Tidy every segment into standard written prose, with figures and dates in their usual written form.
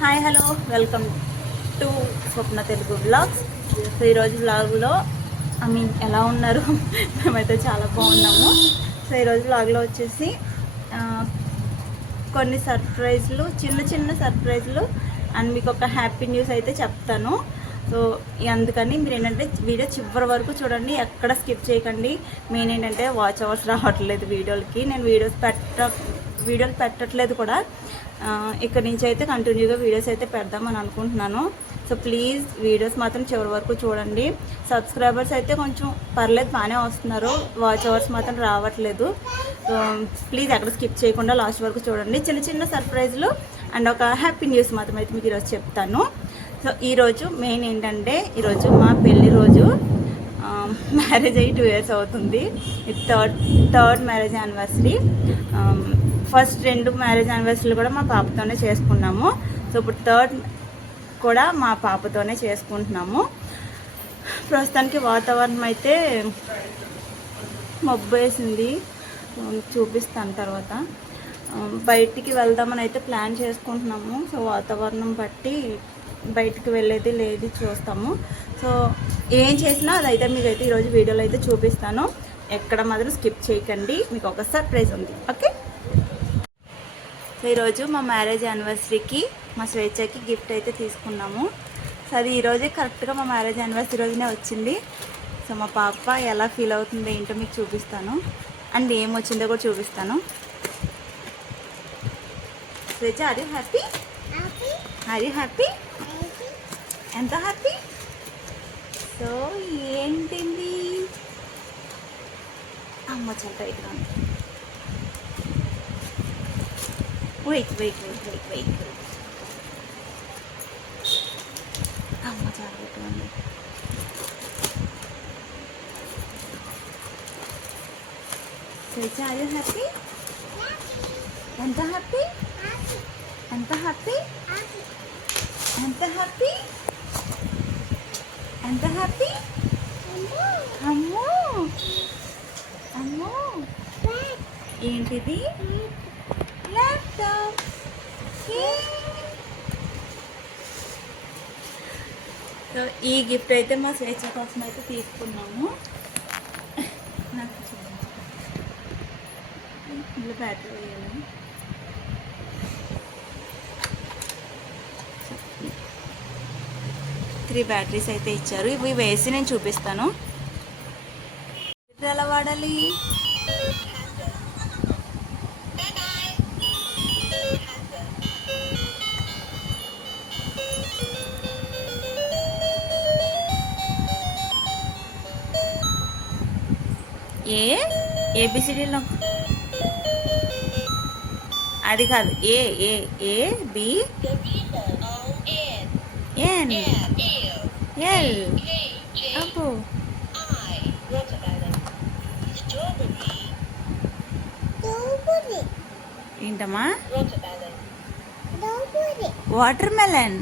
Hi hello welcome to Swapna Telugu vlogs. So ఈరోజు వ్లాగ్లో ఎలా ఉన్నారు? మేమైతే చాలా బాగున్నాము. సో ఈరోజు వ్లాగ్లో వచ్చేసి కొన్ని సర్ప్రైజ్లు, చిన్న చిన్న సర్ప్రైజ్లు అండ్ మీకు ఒక హ్యాపీ న్యూస్ అయితే చెప్తాను. సో అందుకని మీరు ఏంటంటే వీడియో చివరి వరకు చూడండి, ఎక్కడ స్కిప్ చేయకండి. మెయిన్ ఏంటంటే వాచ్ అవర్స్ రావట్లేదు వీడియోలకి, నేను వీడియోలు పెట్టట్లేదు కూడా. ఇక్కడ నుంచి అయితే కంటిన్యూగా వీడియోస్ అయితే పెడదామని అనుకుంటున్నాను. సో ప్లీజ్ వీడియోస్ మాత్రం చివరి వరకు చూడండి. సబ్స్క్రైబర్స్ అయితే కొంచెం పర్లేదు, బాగానే వస్తున్నారు, వాచ్ అవర్స్ మాత్రం రావట్లేదు. సో ప్లీజ్ ఎక్కడ స్కిప్ చేయకుండా లాస్ట్ వరకు చూడండి. చిన్న చిన్న సర్ప్రైజ్లు అండ్ ఒక హ్యాపీ న్యూస్ మాత్రం అయితే మీకు ఈరోజు చెప్తాను. సో ఈరోజు మెయిన్ ఏంటంటే ఈరోజు మా పెళ్లి రోజు. మ్యారేజ్ అయ్యి 2 years అవుతుంది. ఇది third marriage anniversary. First 2 marriage యానివర్సరీలు కూడా మా పాపతోనే చేసుకున్నాము. సో ఇప్పుడు థర్డ్ కూడా మా పాపతోనే చేసుకుంటున్నాము. ప్రస్తుతానికి వాతావరణం అయితే మబ్బు వేసింది, చూపిస్తాను తర్వాత. బయటికి వెళ్దామని అయితే ప్లాన్ చేసుకుంటున్నాము. సో వాతావరణం బట్టి బయటికి వెళ్ళేది లేదు చూస్తాము. సో ఏం చేసినా అదైతే మీకైతే ఈరోజు వీడియోలో అయితే చూపిస్తాను. ఎక్కడ మాత్రం స్కిప్ చేయకండి, మీకు ఒక సర్ప్రైజ్ ఉంది. ఓకే. సో ఈరోజు మా మ్యారేజ్ యానివర్సరీకి మా స్వేచ్ఛకి గిఫ్ట్ అయితే తీసుకున్నాము. సో అది ఈరోజే కరెక్ట్గా మా మ్యారేజ్ యానివర్సరీ రోజునే వచ్చింది. సో మా పాప ఎలా ఫీల్ అవుతుందో ఏంటో మీకు చూపిస్తాను అండ్ ఏం వచ్చిందో కూడా చూపిస్తాను. Swechha, are you happy? Are you happy? ఎంత హ్యాపీ? సో ఏంటింది? అమ్మ చాలా టైట్గా ఉంది. వెయిట్ అమ్మ చాలా టైట్గా ఉంది. స్వేచ్ఛ, ఆర్ యూ హ్యాపీ? ఎంత హ్యాపీ? ఎంత హ్యాపీ? ఎంత హ్యాపీ? ఎంత హ్యాపీ? అమ్మో అమ్మో, ఏంటిది? ల్యాప్టాప్. సో ఈ గిఫ్ట్ అయితే మా స్వేచ్ఛ కోసం అయితే తీసుకున్నాము. నాకు ఇందులో బ్యాటరీ వేయాలి. 3 బ్యాటరీస్ అయితే ఇచ్చారు. ఇవి వేసి నేను చూపిస్తాను. ఎలా వాడాలి? ఏబిసిడీలో అది కాదు. B N L. అబ్బో, ఏంటమ్మా? Water melon.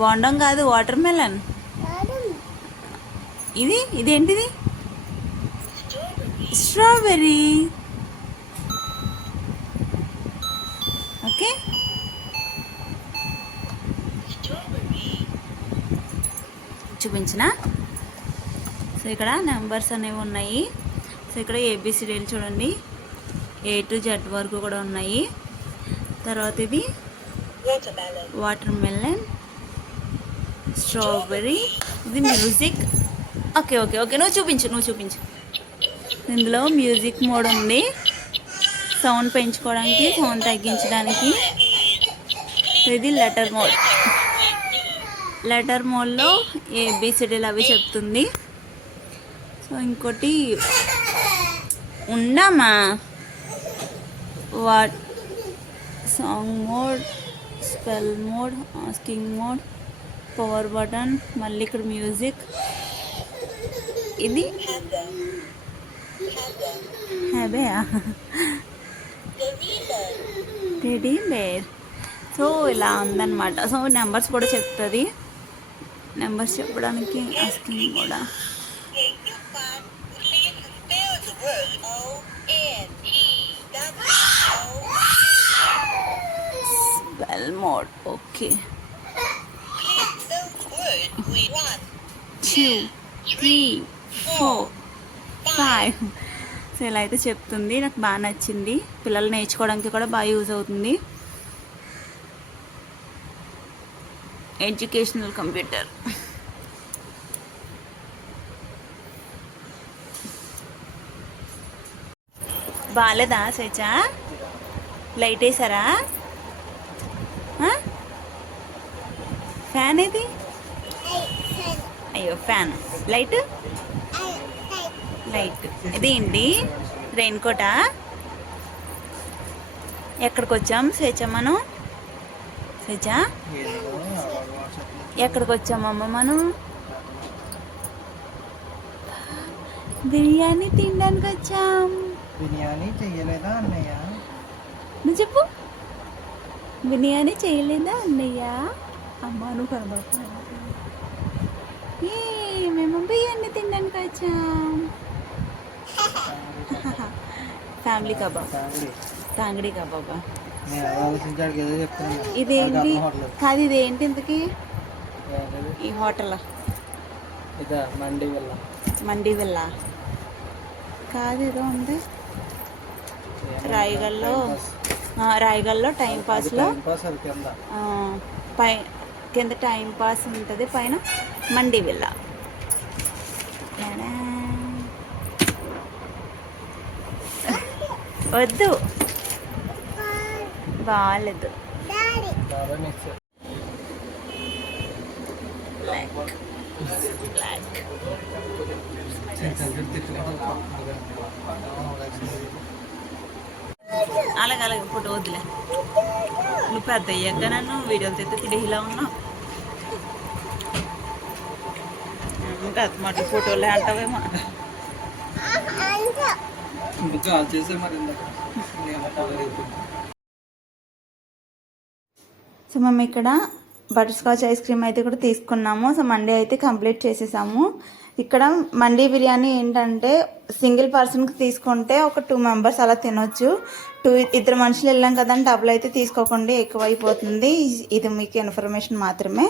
బోండం కాదు, వాటర్ మెలన్. ఇదేంటిది? స్ట్రాబెర్రీ. ఓకే, చూపించిన. సో ఇక్కడ నెంబర్స్ అనేవి ఉన్నాయి. సో ఇక్కడ ఏబిసిడీలు చూడండి, A to Z వరకు కూడా ఉన్నాయి. తర్వాత ఇది వాటర్ మెలన్, స్ట్రాబెర్రీ, ఇది మ్యూజిక్. ఓకే ఓకే ఓకే, నువ్వు చూపించు. ఇందులో మ్యూజిక్ మోడ్ ఉంది, సౌండ్ పెంచుకోవడానికి, సౌండ్ తగ్గించడానికి. ఇది లెటర్ మోడ్లో ఏబిసిడీలు అవి చెప్తుంది. సో ఇంకోటి ఉండమా, song mode, spell mode, asking mode, power button, మళ్ళీ ఇక్కడ మ్యూజిక్. ఇది టెడీ బేర్. సో ఇలా ఉందన్నమాట. సో నెంబర్స్ కూడా చెప్తుంది. నెంబర్స్ చెప్పడానికి ఆస్కింగ్ కూడా. Spell mode. Okay. 2, 3, 4, 5. సో ఇలా అయితే చెప్తుంది. నాకు బాగా నచ్చింది. పిల్లలు నేర్చుకోవడానికి కూడా బాగా యూజ్ అవుతుంది. Educational computer. బాగాలేదా స్వేచ్ఛ? లైట్ వేసారా? ఫ్యాన్ ఏది? అయ్యో ఫ్యాన్. లైట్ లైట్ ఇదేంటి? Rain coat? ఎక్కడికి వచ్చాం స్వేచ్ఛ మనం? స్వేచ్ఛ ఎక్కడికి వచ్చామమ్మ మనం? బిర్యానీ తినడానికి వచ్చాం. బిర్యానీ చేయలేదా అన్నయ్య? నువ్వు చెప్పు. బిర్యానీ చేయలేదా అన్నయ్య? అమ్మ నువ్వు కనబడుతున్నావు. మేము బిర్యానీ తినడానికి వచ్చాం. ఫ్యామిలీ కబాబ్, తాంగడి కబాబా? ఇదేంటి? కాదు ఇదేంటి ఇంతకి? ఈ హోటల్ మండి వెళ్ళ కాదు, ఏదో ఉంది రాయగల్లో టైంపాస్లో కింద టైం పాస్ ఉంటుంది, పైన మండి వెళ్ళ. వద్దు, బాగాలేదు. అలాగే ఫోటో వద్దులే. నువ్వు పెద్ద అయ్యాక నన్ను వీడియోలు తెస్తే తిరిగిలా ఉన్నావు. ఇంకా మాట ఫోటోలే అంటావేమో. సో మేము ఇక్కడ బటర్ స్కాచ్ ఐస్ క్రీమ్ అయితే కూడా తీసుకున్నాము. సో మండే అయితే కంప్లీట్ చేసేసాము. ఇక్కడ మండీ బిర్యానీ ఏంటంటే సింగిల్ పర్సన్కి తీసుకుంటే ఒక 2 మెంబర్స్ అలా తినొచ్చు. 2 మనుషులు వెళ్ళాం కదండి, డబ్బులు అయితే తీసుకోకండి, ఎక్కువ అయిపోతుంది. ఇది మీకు ఇన్ఫర్మేషన్ మాత్రమే.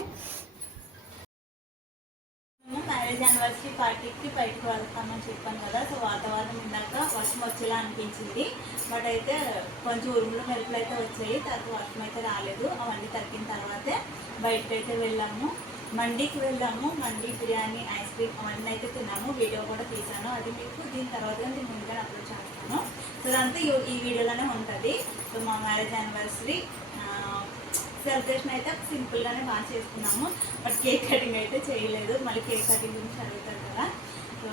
మ్యారేజ్ యానివర్సరీ పార్టీకి బయటకు వెళ్తామని చెప్పాను కదా. సో వాతావరణం ఇందాక వర్షం వచ్చేలా అనిపించింది, బట్ అయితే కొంచెం ఉరుములు మెరుపులు అయితే వచ్చాయి. తర్వాత వర్షం అయితే రాలేదు. అవన్నీ తగ్గిన తర్వాతే బయటకు అయితే వెళ్ళాము. మండీకి వెళ్ళాము. మండీ బిర్యానీ, ఐస్ క్రీమ్ అవన్నీ అయితే తిన్నాము. వీడియో కూడా తీసాను, అది మీకు దీని తర్వాత నేను ముందుగా అప్లోడ్ చేస్తాను. సో అదంతా ఈ వీడియోలోనే ఉంటుంది. సో మా మ్యారేజ్ యానివర్సరీ సెలబ్రేషన్ అయితే సింపుల్గానే బాగా చేసుకున్నాము, బట్ కేక్ కటింగ్ అయితే చేయలేదు. మళ్ళీ కేక్ కటింగ్ గురించి అడుగుతారు కదా, సో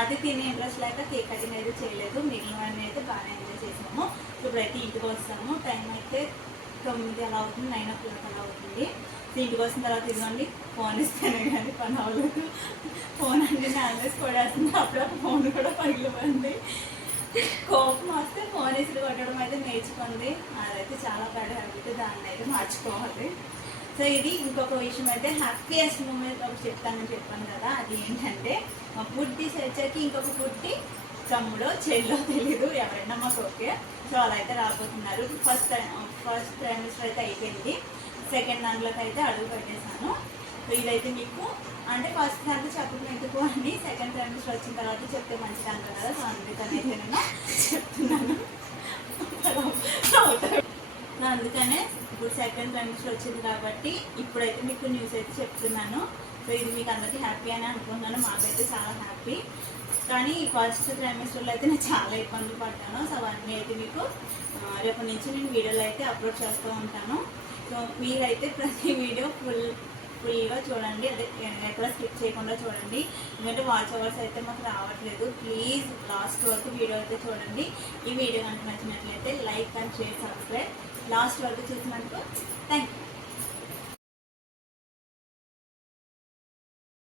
అది తినే ఇంట్రెస్ట్ లేక కేక్ కటింగ్ అయితే చేయలేదు. మిగిలినవన్నీ అయితే బాగానే ఎంజాయ్ చేసాము. సో ఇప్పుడైతే ఇంటికి వస్తాము. టైం అయితే 9 అలా అవుతుంది, 9 o'clock అలా అవుతుంది. ఇంటికి వచ్చిన తర్వాత ఇదిగోండి ఫోన్ ఇస్తాను కానీ పని అవ్వలేదు. ఫోన్ అన్ని నాన్వేజ్ కొడేస్తుంది. అప్పుడప్పుడు ఫోన్ కూడా పగిలిపోయింది. కోపం వస్తే ఫోన్ ఇసులు కొట్టడం అయితే నేర్చుకుంది. అదైతే చాలా బ్యాడ్ హ్యాబిట్, దాన్ని అయితే మార్చుకోవాలి. సో ఇది ఇంకొక విషయం అయితే హ్యాపీయెస్ట్ మూమెంట్ ఒకటి చెప్తానని చెప్పాను కదా, అది ఏంటంటే మా పుట్టి సెర్చర్కి ఇంకొక పుట్టి తమ్ముడో చెల్లో తెలీదు, ఎవరైనా మాకు ఓకే. సో అలా అయితే రాబోతున్నారు. ఫస్ట్ ట్రైమిస్టర్ అయితే అయిపోయింది. సెకండ్ దాంట్లోకి అయితే అడుగు పెట్టేశాను. సో ఇదైతే మీకు అంటే ఫస్ట్ దాంట్లో చెప్పడం ఎందుకు అని, సెకండ్ ట్రైమిస్టర్ వచ్చిన తర్వాత చెప్తే మంచిది అంటారు కదా. సో అందుకని అయితే నేను చెప్తున్నాను. అందుకనే ఇప్పుడు సెకండ్ ట్రైమిస్టర్ వచ్చింది కాబట్టి ఇప్పుడైతే మీకు న్యూస్ అయితే చెప్తున్నాను. సో ఇది మీకు అందరికీ హ్యాపీ అని అనుకుంటున్నాను. మాకైతే చాలా హ్యాపీ. కానీ ఫస్ట్ ట్రైమిస్టర్లో అయితే నేను చాలా ఇబ్బందులు పడ్డాను. సో అవన్నీ అయితే మీకు రేపటి నుంచి నేను వీడియోలో అయితే అప్లోడ్ చేస్తూ ఉంటాను. సో మీరైతే ప్రతి వీడియో ఫుల్గా చూడండి, అదే ఎక్కడ స్కిప్ చేయకుండా చూడండి. ఎందుకంటే వాచ్ అవర్స్ అయితే మాకు రావట్లేదు. ప్లీజ్ లాస్ట్ వరకు వీడియో అయితే చూడండి. ఈ వీడియో కనుక నచ్చినట్లయితే like and share, subscribe. Last వరకు చూసినందుకు థ్యాంక్ యూ.